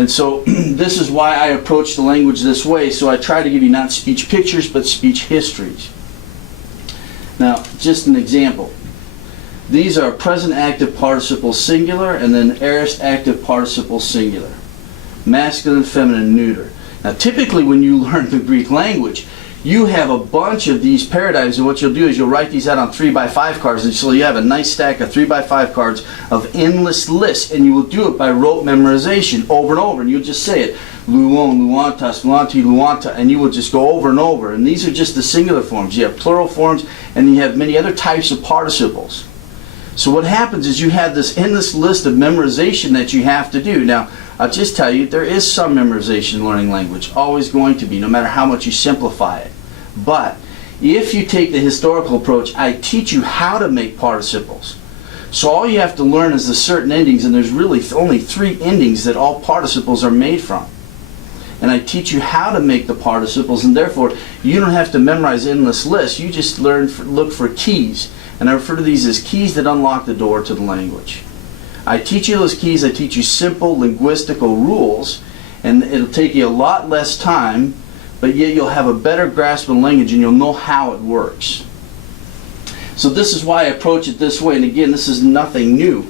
And so this is why I approach the language this way. So I try to give you not speech pictures, but speech histories. Now, just an example. These are present active participle singular and then aorist active participle singular. Masculine, feminine, neuter. Now, typically when you learn the Greek language, you have a bunch of these paradigms, and what you'll do is you'll write these out on 3x5 cards, and so you have a nice stack of 3x5 cards of endless lists, and you will do it by rote memorization over and over, and you'll just say it, luon, luantas, luanti, luanta, and you will just go over and over. And these are just the singular forms. You have plural forms, and you have many other types of participles. So what happens is you have this endless list of memorization that you have to do. Now, I'll just tell you, there is some memorization in learning language, always going to be, no matter how much you simplify it. But if you take the historical approach, I teach you how to make participles. So all you have to learn is the certain endings, and there's really only 3 endings that all participles are made from. And I teach you how to make the participles, and therefore you don't have to memorize endless lists. You just look for keys. And I refer to these as keys that unlock the door to the language. I teach you those keys, I teach you simple linguistical rules, and it'll take you a lot less time, but yet you'll have a better grasp of the language and you'll know how it works. So this is why I approach it this way, and again, this is nothing new.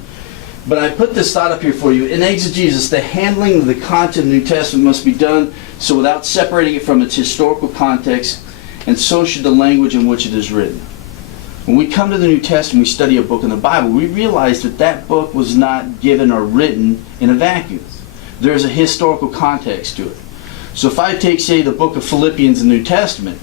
But I put this thought up here for you. In exegesis, the handling of the content of the New Testament must be done so without separating it from its historical context, and so should the language in which it is written. When we come to the New Testament, we study a book in the Bible, we realize that that book was not given or written in a vacuum. There's a historical context to it. So if I take, say, the book of Philippians in the New Testament,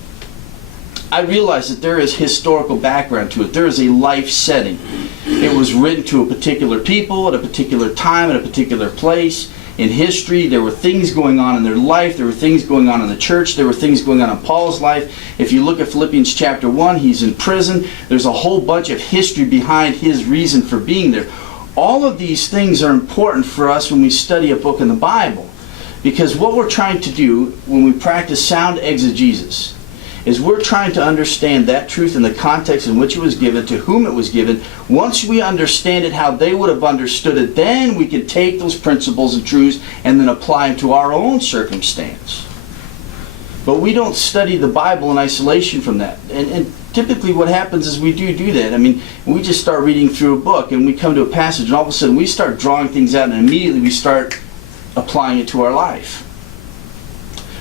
I realize that there is historical background to it. There is a life setting. It was written to a particular people at a particular time, at a particular place. In history, there were things going on in their life. There were things going on in the church. There were things going on in Paul's life. If you look at Philippians chapter 1, he's in prison. There's a whole bunch of history behind his reason for being there. All of these things are important for us when we study a book in the Bible. Because what we're trying to do when we practice sound exegesis is we're trying to understand that truth in the context in which it was given, to whom it was given. Once we understand it how they would have understood it, then we can take those principles and truths and then apply them to our own circumstance. But we don't study the Bible in isolation from that. And typically what happens is we do that. I mean, we just start reading through a book and we come to a passage and all of a sudden we start drawing things out and immediately we start applying it to our life.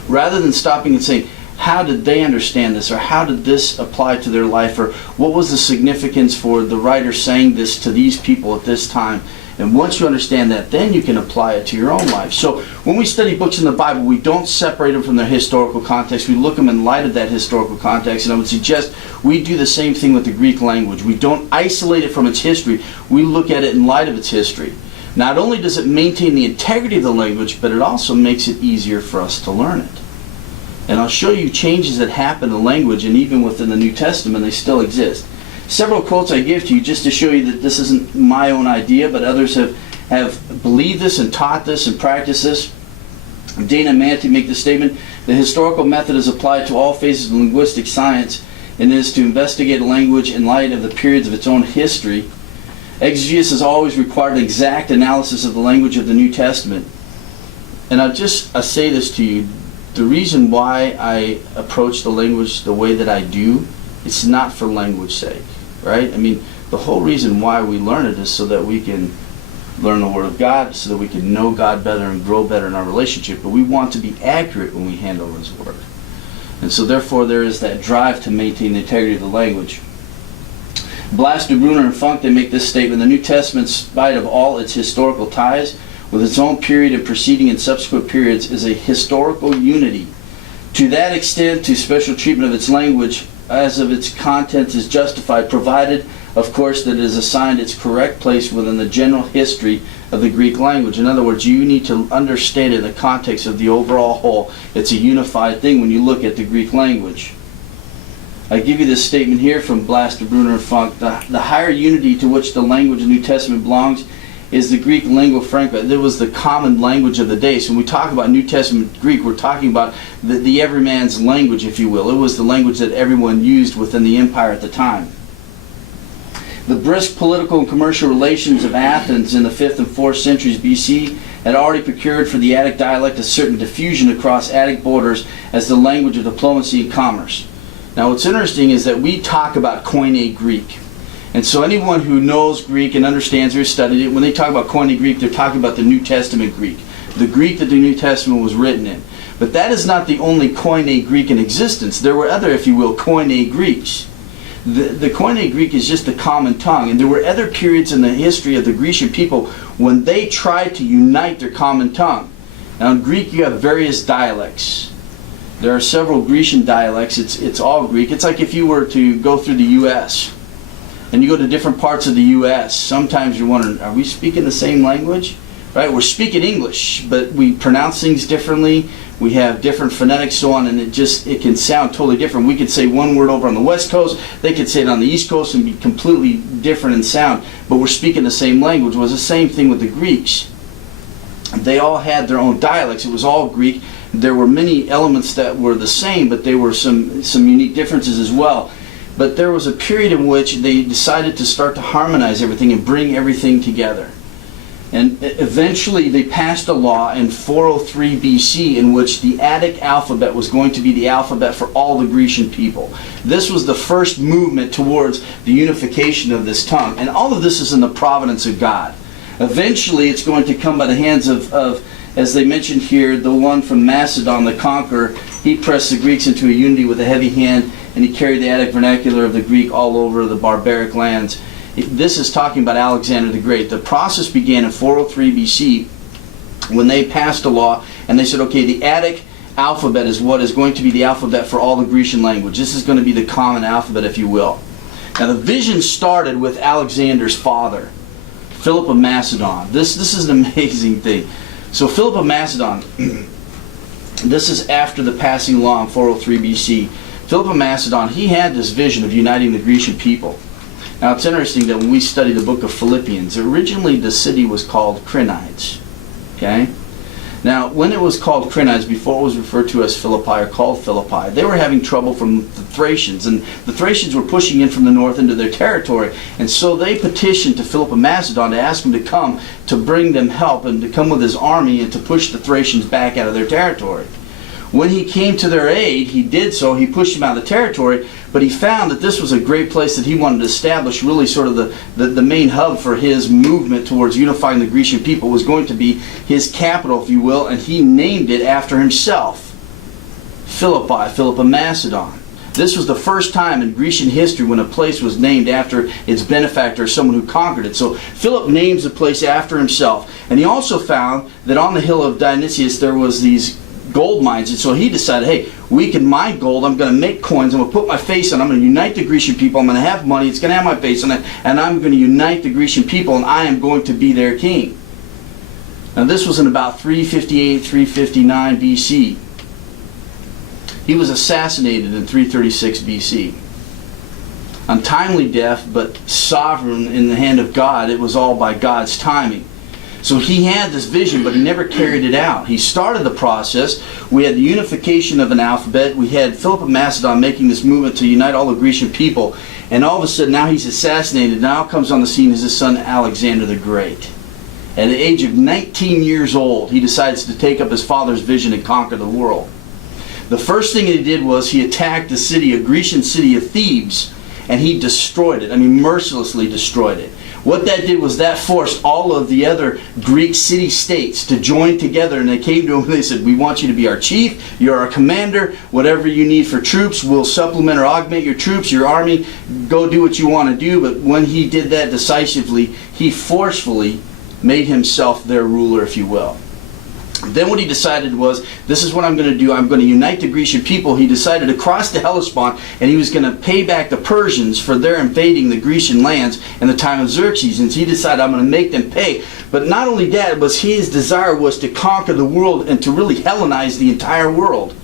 Rather than stopping and saying, how did they understand this, or how did this apply to their life, or what was the significance for the writer saying this to these people at this time? And once you understand that, then you can apply it to your own life. So when we study books in the Bible, we don't separate them from their historical context. We look at them in light of that historical context. And I would suggest we do the same thing with the Greek language. We don't isolate it from its history. We look at it in light of its history. Not only does it maintain the integrity of the language, but it also makes it easier for us to learn it. And I'll show you changes that happen in language, and even within the New Testament, they still exist. Several quotes I give to you just to show you that this isn't my own idea, but others have believed this and taught this and practiced this. Dana and Manti make the statement, the historical method is applied to all phases of linguistic science and is to investigate a language in light of the periods of its own history. Exegesis has always required an exact analysis of the language of the New Testament. And I say this to you, the reason why I approach the language the way that I do, it's not for language sake, right? I mean, the whole reason why we learn it is so that we can learn the Word of God, so that we can know God better and grow better in our relationship. But we want to be accurate when we handle His Word. And so therefore there is that drive to maintain the integrity of the language. Blas, de Bruner, and Funk, they make this statement, the New Testament, in spite of all its historical ties, with its own period and preceding and subsequent periods, is a historical unity. To that extent, to special treatment of its language as of its contents is justified, provided, of course, that it is assigned its correct place within the general history of the Greek language. In other words, you need to understand it in the context of the overall whole. It's a unified thing when you look at the Greek language. I give you this statement here from Blas, de Bruner, and Funk. The higher unity to which the language of the New Testament belongs is the Greek lingua franca. It was the common language of the day. So when we talk about New Testament Greek, we're talking about the everyman's language, if you will. It was the language that everyone used within the empire at the time. The brisk political and commercial relations of Athens in the 5th and 4th centuries BC had already procured for the Attic dialect a certain diffusion across Attic borders as the language of diplomacy and commerce. Now what's interesting is that we talk about Koine Greek. And so anyone who knows Greek and understands or has studied it, when they talk about Koine Greek, they're talking about the New Testament Greek. The Greek that the New Testament was written in. But that is not the only Koine Greek in existence. There were other, if you will, Koine Greeks. The Koine Greek is just the common tongue. And there were other periods in the history of the Grecian people when they tried to unite their common tongue. Now in Greek you have various dialects. There are several Grecian dialects. It's all Greek. It's like if you were to go through the U.S. and you go to different parts of the U.S. Sometimes you're wondering, are we speaking the same language? Right? We're speaking English, but we pronounce things differently. We have different phonetics, so on, and it can sound totally different. We could say one word over on the West Coast, they could say it on the East Coast and be completely different in sound, but we're speaking the same language. It was the same thing with the Greeks. They all had their own dialects. It was all Greek. There were many elements that were the same, but there were some unique differences as well. But there was a period in which they decided to start to harmonize everything and bring everything together. And eventually they passed a law in 403 BC in which the Attic alphabet was going to be the alphabet for all the Grecian people. This was the first movement towards the unification of this tongue. And all of this is in the providence of God. Eventually it's going to come by the hands of as they mentioned here, the one from Macedon, the conqueror. He pressed the Greeks into a unity with a heavy hand, and he carried the Attic vernacular of the Greek all over the barbaric lands. This is talking about Alexander the Great. The process began in 403 BC when they passed a law and they said, okay, the Attic alphabet is what is going to be the alphabet for all the Grecian language. This is going to be the common alphabet, if you will. Now the vision started with Alexander's father, Philip of Macedon. This is an amazing thing. So Philip of Macedon, this is after the passing law in 403 BC. Philip of Macedon, he had this vision of uniting the Grecian people. Now it's interesting that when we study the book of Philippians, originally the city was called Crinides. Okay? Now when it was called Crinides, before it was referred to as Philippi or called Philippi, they were having trouble from the Thracians. And the Thracians were pushing in from the north into their territory. And so they petitioned to Philip of Macedon to ask him to come to bring them help and to come with his army and to push the Thracians back out of their territory. When he came to their aid, he did so. He pushed them out of the territory, but he found that this was a great place that he wanted to establish, really sort of the main hub for his movement towards unifying the Grecian people was going to be his capital, if you will, and he named it after himself. Philippi, Philip of Macedon. This was the first time in Grecian history when a place was named after its benefactor, someone who conquered it. So Philip names the place after himself. And he also found that on the hill of Dionysius there was these gold mines, and so he decided, hey, we can mine gold, I'm going to make coins, I'm going to put my face on it, I'm going to unite the Grecian people, I'm going to have money, it's going to have my face on it, and I'm going to unite the Grecian people, and I am going to be their king. Now this was in about 358, 359 BC. He was assassinated in 336 BC. Untimely death, but sovereign in the hand of God. It was all by God's timing. So he had this vision, but he never carried it out. He started the process. We had the unification of an alphabet. We had Philip of Macedon making this movement to unite all the Grecian people. And all of a sudden, now he's assassinated. Now comes on the scene his son Alexander the Great. At the age of 19 years old, he decides to take up his father's vision and conquer the world. The first thing he did was he attacked the city, a Grecian city of Thebes, and he destroyed it. I mean, mercilessly destroyed it. What that did was that forced all of the other Greek city-states to join together, and they came to him and they said, we want you to be our chief, you're our commander, whatever you need for troops, we'll supplement or augment your troops, your army, go do what you want to do. But when he did that decisively, he forcefully made himself their ruler, if you will. Then what he decided was, this is what I'm going to do. I'm going to unite the Grecian people. He decided to cross the Hellespont, and he was going to pay back the Persians for their invading the Grecian lands in the time of Xerxes. And he decided, I'm going to make them pay. But not only that, but his desire was to conquer the world and to really Hellenize the entire world.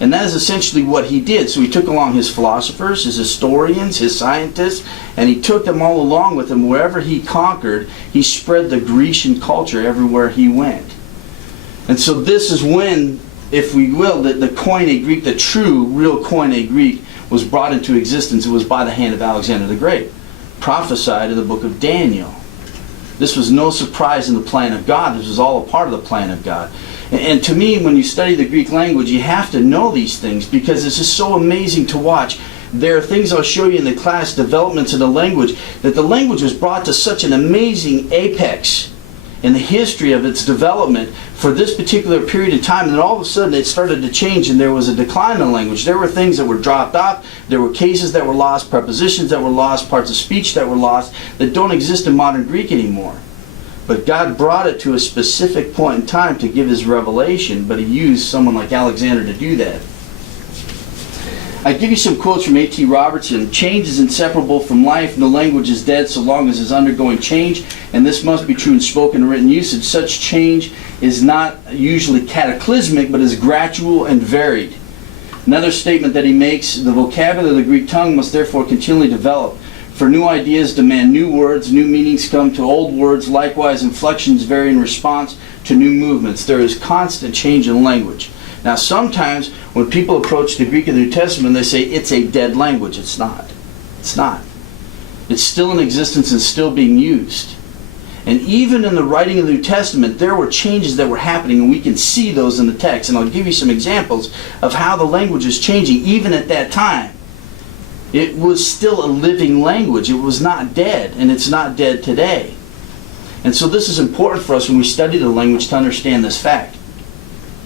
And that is essentially what he did. So he took along his philosophers, his historians, his scientists, and he took them all along with him. Wherever he conquered, he spread the Grecian culture everywhere he went. And so this is when, if we will, the Koine Greek, the true, real Koine Greek, was brought into existence. It was by the hand of Alexander the Great, prophesied in the book of Daniel. This was no surprise in the plan of God. This was all a part of the plan of God. And to me, when you study the Greek language, you have to know these things because it's just so amazing to watch. There are things I'll show you in the class, developments of the language, that the language was brought to such an amazing apex in the history of its development for this particular period of time, and then all of a sudden it started to change and there was a decline in the language. There were things that were dropped off, there were cases that were lost, prepositions that were lost, parts of speech that were lost that don't exist in modern Greek anymore. But God brought it to a specific point in time to give his revelation, but he used someone like Alexander to do that. I give you some quotes from A.T. Robertson. Change is inseparable from life, and the language is dead so long as it's undergoing change, and this must be true in spoken and written usage. Such change is not usually cataclysmic, but is gradual and varied. Another statement that he makes, the vocabulary of the Greek tongue must therefore continually develop. For new ideas demand new words, new meanings come to old words, likewise inflections vary in response to new movements. There is constant change in language. Now sometimes when people approach the Greek of the New Testament, they say it's a dead language. It's not. It's not. It's still in existence and still being used. And even in the writing of the New Testament, there were changes that were happening, and we can see those in the text. And I'll give you some examples of how the language is changing even at that time. It was still a living language. It was not dead, and it's not dead today. And so this is important for us when we study the language to understand this fact.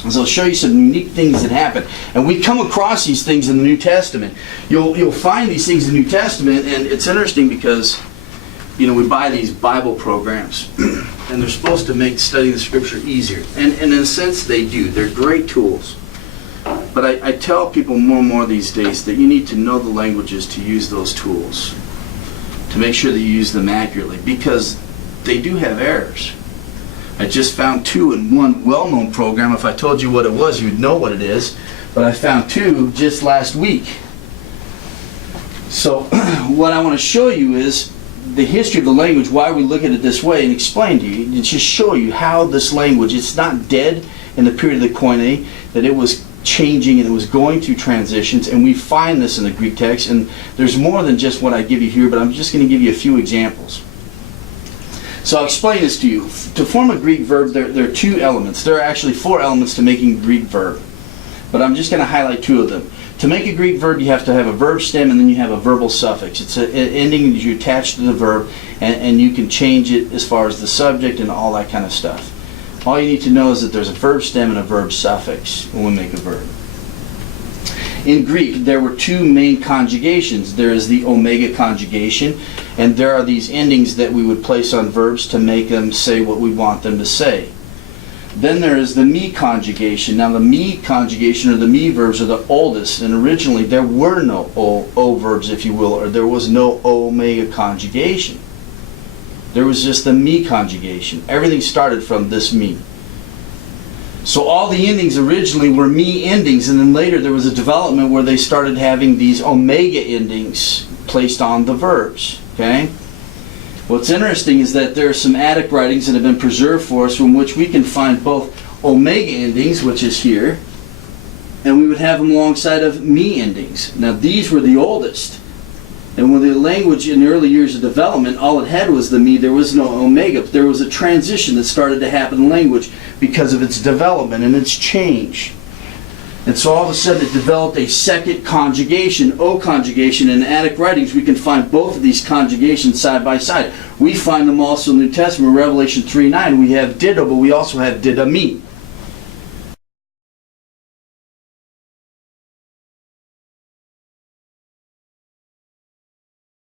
And so I'll show you some unique things that happen. And we come across these things in the New Testament. You'll find these things in the New Testament, and it's interesting because, we buy these Bible programs, and they're supposed to make studying the Scripture easier. And in a sense, they do. They're great tools. But I tell people more and more these days that you need to know the languages to use those tools, to make sure that you use them accurately, because they do have errors. I just found 2 in one well-known program. If I told you what it was, you'd know what it is. But I found 2 just last week. So what I want to show you is the history of the language, why we look at it this way, and explain to you, and just show you how this language, it's not dead in the period of the Koine, that it was changing and it was going through transitions, and we find this in the Greek text, and there's more than just what I give you here, but I'm just going to give you a few examples. So I'll explain this to you. To form a Greek verb, there are 2 elements. There are actually 4 elements to making a Greek verb, but I'm just going to highlight 2 of them. To make a Greek verb, you have to have a verb stem and then you have a verbal suffix. It's an ending that you attach to the verb, and you can change it as far as the subject and all that kind of stuff. All you need to know is that there's a verb stem and a verb suffix when we make a verb. In Greek, there were 2 main conjugations. There is the omega conjugation, and there are these endings that we would place on verbs to make them say what we want them to say. Then there is the me conjugation. Now the me conjugation, or the me verbs, are the oldest, and originally there were no o verbs, if you will, or there was no omega conjugation. There was just the me conjugation. Everything started from this me. So all the endings originally were me endings, and then later there was a development where they started having these omega endings placed on the verbs. Okay? What's interesting is that there are some Attic writings that have been preserved for us from which we can find both omega endings, which is here, and we would have them alongside of me endings. Now these were the oldest. And when the language in the early years of development, all it had was the me, there was no omega. But there was a transition that started to happen in language because of its development and its change. And so all of a sudden it developed a second conjugation, O conjugation. In Attic writings we can find both of these conjugations side by side. We find them also in the New Testament, Revelation 3:9. We have dido, but we also have didami.